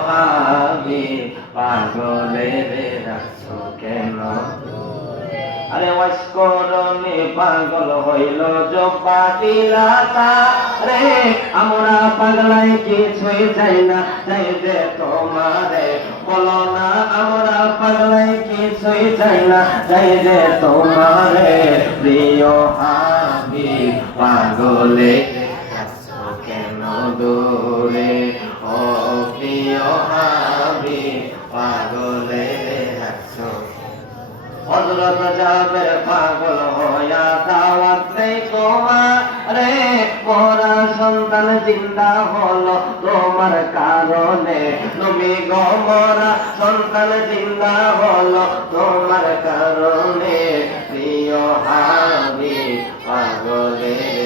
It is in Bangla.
হাবিব পাগলে রে রাখছো কেন আরে ওয়াসকরণে পাগল হইল জপাটিলাতা রে আমরা পাগলাই কিছুই চাই না চাই যে তোমারে বলো না আমরা পাগলাই কিছুই চাই না চাই যে তোমারে প্রিয় হাবিব পাগলে আছো কেন দূরে ও প্রিয় হাবিব পাগলে আছো হযরত জাবের পাগল হইয়া দাওয়াত দেই তোমারে মোরা সন্তান জিন্দা হলো তোমার কারণে নবী গো মোরা সন্তান জিন্দা হলো তোমার কারণে প্রিয় হাবিব পাগলে